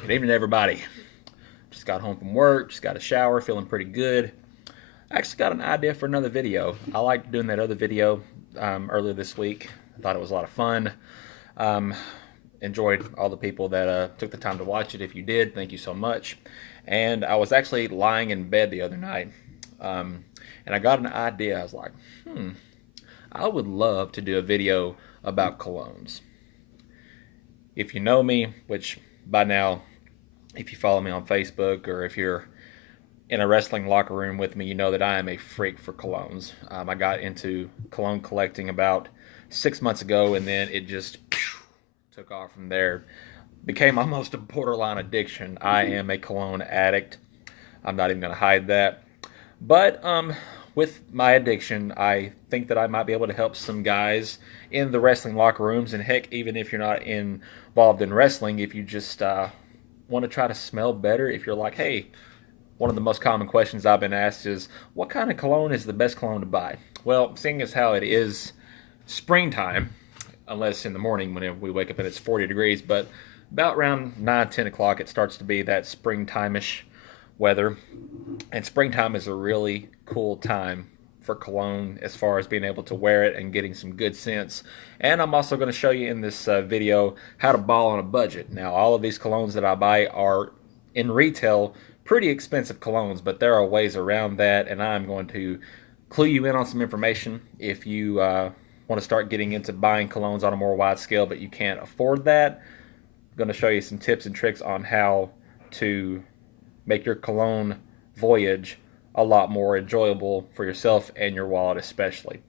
Good evening, everybody. Just got home from work, just got a shower, feeling pretty good. I actually got an idea for another video. I liked doing that other video earlier this week. I thought it was a lot of fun. Um, Enjoyed all the people that took the time to watch it. If you did, thank you so much. And I was actually lying in bed the other night, and I got an idea. I was like, I would love to do a video about colognes. If you know me, which by now, if you follow me on Facebook or if you're in a wrestling locker room with me, you know that I am a freak for colognes. I got into cologne collecting about 6 months ago, and then it just took off from there. Became almost a borderline addiction. I am a cologne addict. I'm not even going to hide that. But with my addiction, I think that I might be able to help some guys in the wrestling locker rooms. And heck, even if you're not involved in wrestling, if you just want to try to smell better, if you're like, hey, one of the most common questions I've been asked is, what kind of cologne is the best cologne to buy? Well, seeing as how it is springtime, unless in the morning when we wake up and it's 40 degrees, but about around 9, 10 o'clock, it starts to be that springtime-ish weather. And springtime is a really cool time for cologne as far as being able to wear it and getting some good scents. And I'm also going to show you in this video how to ball on a budget. Now, all of these colognes that I buy are in retail pretty expensive colognes, but there are ways around that, and I'm going to clue you in on some information if you want to start getting into buying colognes on a more wide scale, but you can't afford that. I'm going to show you some tips and tricks on how to make your cologne voyage a lot more enjoyable for yourself and your wallet especially.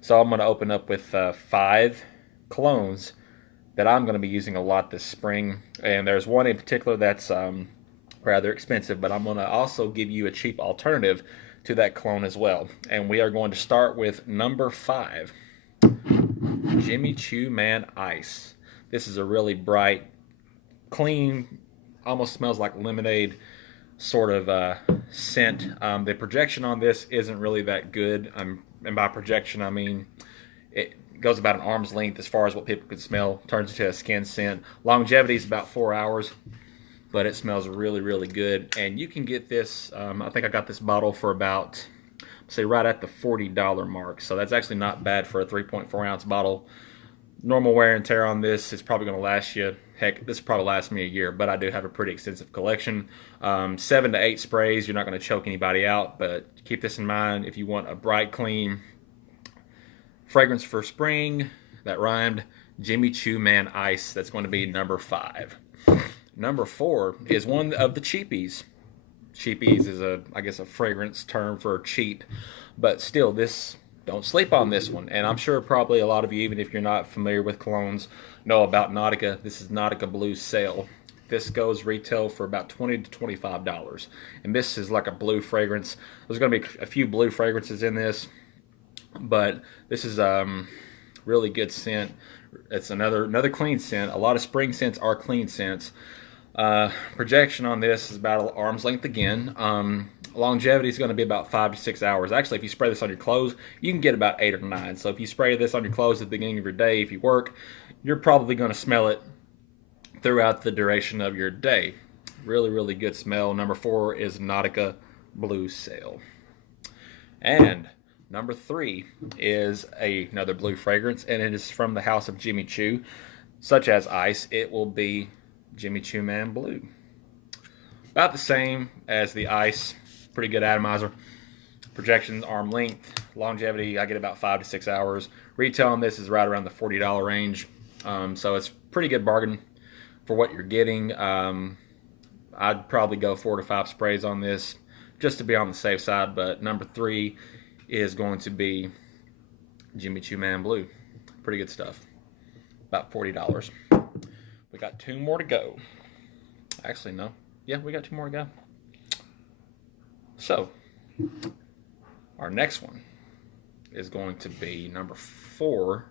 So I'm going to open up with 5 colognes that I'm going to be using a lot this spring, and there's one in particular that's rather expensive, but I'm going to also give you a cheap alternative to that cologne as well. And we are going to start with number 5, Jimmy Choo Man Ice. This is a really bright, clean, almost smells like lemonade sort of scent. The projection on this isn't really that good. And by projection, I mean it goes about an arm's length as far as what people can smell. Turns into a skin scent. Longevity is about 4 hours, but it smells really, really good. And you can get this, I think I got this bottle for about, say, right at the $40 mark. So that's actually not bad for a 3.4 ounce bottle. Normal wear and tear on this is probably going to last you, heck, this will probably last me a year, but I do have a pretty extensive collection. 7 to 8 sprays, you're not going to choke anybody out, but keep this in mind if you want a bright, clean fragrance for spring. That rhymed. Jimmy Choo Man Ice. That's going to be number 5. Number 4 is one of the cheapies. Cheapies is I guess a fragrance term for cheap, but still, don't sleep on this one. And I'm sure probably a lot of you, even if you're not familiar with colognes, know about Nautica. This is Nautica Blue Sail. This goes retail for about $20 to $25. And this is like a blue fragrance. There's going to be a few blue fragrances in this, but this is really good scent. It's another clean scent. A lot of spring scents are clean scents. Projection on this is about arm's length again. Longevity is going to be about 5 to 6 hours. Actually, if you spray this on your clothes, you can get about 8 or 9. So if you spray this on your clothes at the beginning of your day, if you work, you're probably going to smell it throughout the duration of your day. Really, really good smell. Number 4 is Nautica Blue Sail. And number 3 is another blue fragrance, and it is from the house of Jimmy Choo. Such as Ice, it will be Jimmy Choo Man Blue. About the same as the Ice. Pretty good atomizer. Projection, arm length. Longevity, I get about 5 to 6 hours. Retail on this is right around the $40 range. So it's pretty good bargain for what you're getting. I'd probably go 4 to 5 sprays on this just to be on the safe side. But number 3 is going to be Jimmy Choo Man Blue. Pretty good stuff. About $40. We got 2 more to go. Actually, no. Yeah, we got 2 more to go. So, our next one is going to be number 4,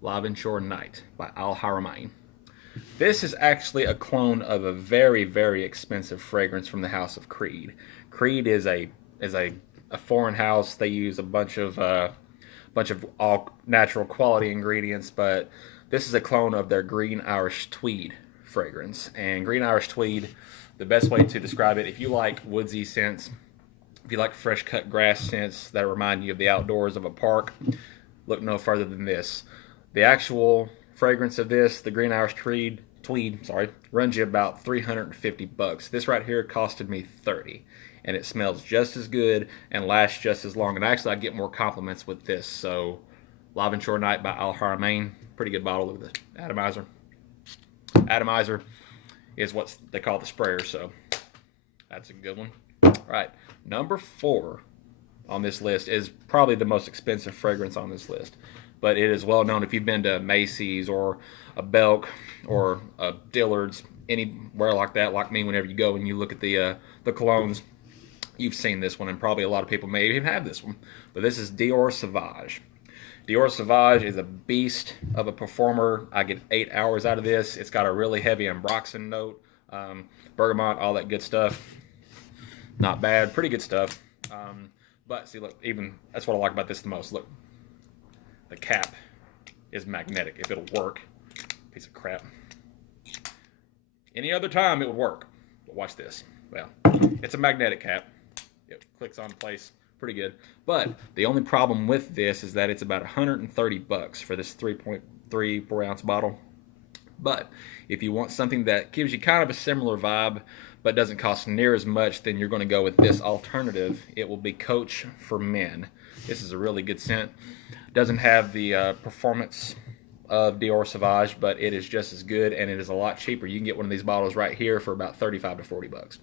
Live Shore Night by Al Haramain. This is actually a clone of a very, very expensive fragrance from the house of Creed. Creed is a foreign house. They use a bunch of all natural quality ingredients, but this is a clone of their Green Irish Tweed fragrance. And Green Irish Tweed, the best way to describe it, if you like woodsy scents, if you like fresh cut grass scents that remind you of the outdoors of a park, look no further than this. The actual fragrance of this, the Green Irish Tweed, runs you about $350. This right here costed me $30, and it smells just as good and lasts just as long. And actually, I get more compliments with this. So, Live and Shore Night by Al Haramain, pretty good bottle. Look at the atomizer. Atomizer is what they call the sprayer, so that's a good one. All right, number 4 on this list is probably the most expensive fragrance on this list, but it is well known if you've been to Macy's or a Belk or a Dillard's, anywhere like that, like me, whenever you go and you look at the colognes, you've seen this one, and probably a lot of people may even have this one, but this is Dior Sauvage. Dior Sauvage is a beast of a performer. I get 8 hours out of this. It's got a really heavy ambroxan note, bergamot, all that good stuff. Not bad, pretty good stuff. But see, look, even that's what I like about this the most. Look, the cap is magnetic. If it'll work, piece of crap. Any other time it would work, but watch this. Well, it's a magnetic cap. It clicks on place. Pretty good. But the only problem with this is that it's about $130 for this 3.34 ounce bottle. But if you want something that gives you kind of a similar vibe but doesn't cost near as much, then you're going to go with this alternative. It will be Coach for Men. This is a really good scent. Doesn't have the performance of Dior Sauvage, but it is just as good, and it is a lot cheaper. You can get one of these bottles right here for about $35 to $40.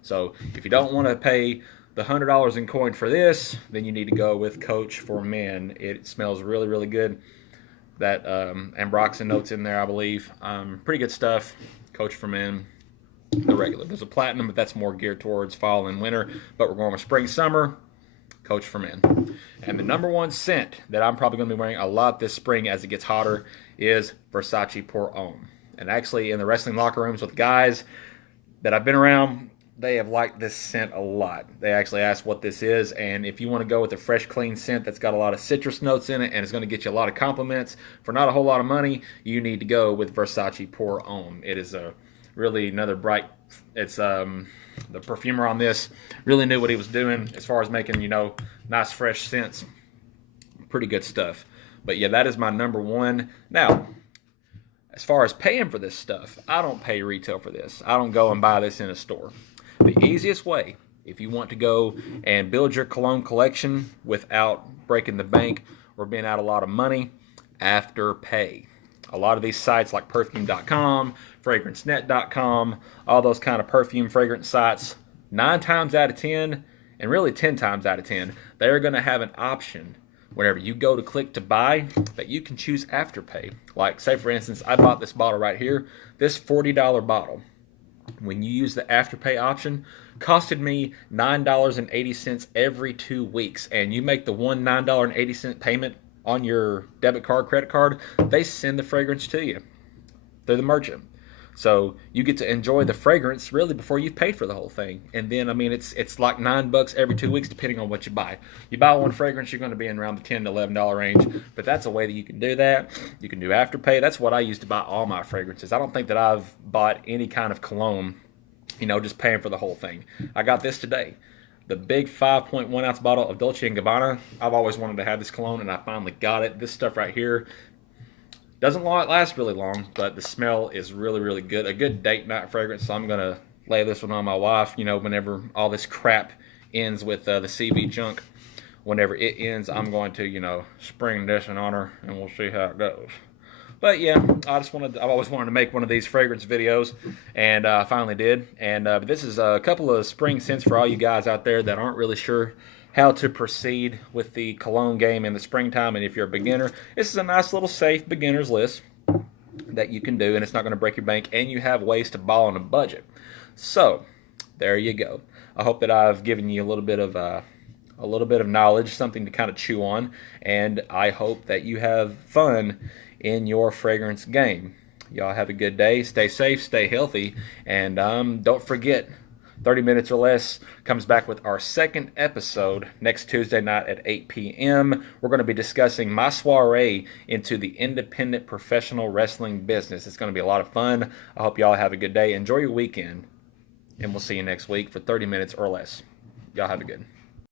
So if you don't want to pay the $100 in coin for this, then you need to go with Coach for Men. It smells really, really good. That ambroxan notes in there, I believe. Pretty good stuff. Coach for Men. The regular. There's a platinum, but that's more geared towards fall and winter. But we're going with spring, summer. Coach for Men. And the number 1 scent that I'm probably going to be wearing a lot this spring as it gets hotter is Versace Pour Homme. And actually, in the wrestling locker rooms with guys that I've been around, they have liked this scent a lot. They actually asked what this is, and if you want to go with a fresh, clean scent that's got a lot of citrus notes in it and it's going to get you a lot of compliments for not a whole lot of money, you need to go with Versace Pour Homme. It is a really another bright. It's the perfumer on this really knew what he was doing as far as making, you know, nice fresh scents. Pretty good stuff. But yeah, that is my number 1. Now, as far as paying for this stuff, I don't pay retail for this. I don't go and buy this in a store. The easiest way, if you want to go and build your cologne collection without breaking the bank or being out a lot of money, Afterpay. A lot of these sites like perfume.com, fragrancenet.com, all those kind of perfume fragrance sites, 9 times out of 10, and really 10 times out of 10, they're going to have an option whenever you go to click to buy that you can choose Afterpay. Like, say for instance, I bought this bottle right here, this $40 bottle. When you use the Afterpay option, costed me $9.80 every 2 weeks, and you make the one $9.80 payment on your debit card, credit card, they send the fragrance to you. They're the merchant. So you get to enjoy the fragrance really before you've paid for the whole thing. And then, I mean, it's like $9 every 2 weeks depending on what you buy. You buy one fragrance, you're going to be in around the $10 to $11 range. But that's a way that you can do that. You can do Afterpay. That's what I use to buy all my fragrances. I don't think that I've bought any kind of cologne, you know, just paying for the whole thing. I got this today. The big 5.1 ounce bottle of Dolce & Gabbana. I've always wanted to have this cologne, and I finally got it. This stuff right here doesn't last really long, but the smell is really, really good. A good date night fragrance, so I'm going to lay this one on my wife, you know, whenever all this crap ends with the CV junk. Whenever it ends, I'm going to, you know, spring this on her, and we'll see how it goes. But yeah, I've always wanted to make one of these fragrance videos, and I finally did. And this is a couple of spring scents for all you guys out there that aren't really sure how to proceed with the cologne game in the springtime. And if you're a beginner, this is a nice little safe beginner's list that you can do, and it's not going to break your bank, and you have ways to ball on a budget. So there you go. I hope that I've given you a little bit of knowledge, something to kind of chew on, and I hope that you have fun in your fragrance game. Y'all have a good day. Stay safe, stay healthy, and don't forget 30 Minutes or Less comes back with our second episode next Tuesday night at 8 p.m. We're going to be discussing my soiree into the independent professional wrestling business. It's going to be a lot of fun. I hope y'all have a good day. Enjoy your weekend, and we'll see you next week for 30 Minutes or Less. Y'all have a good one.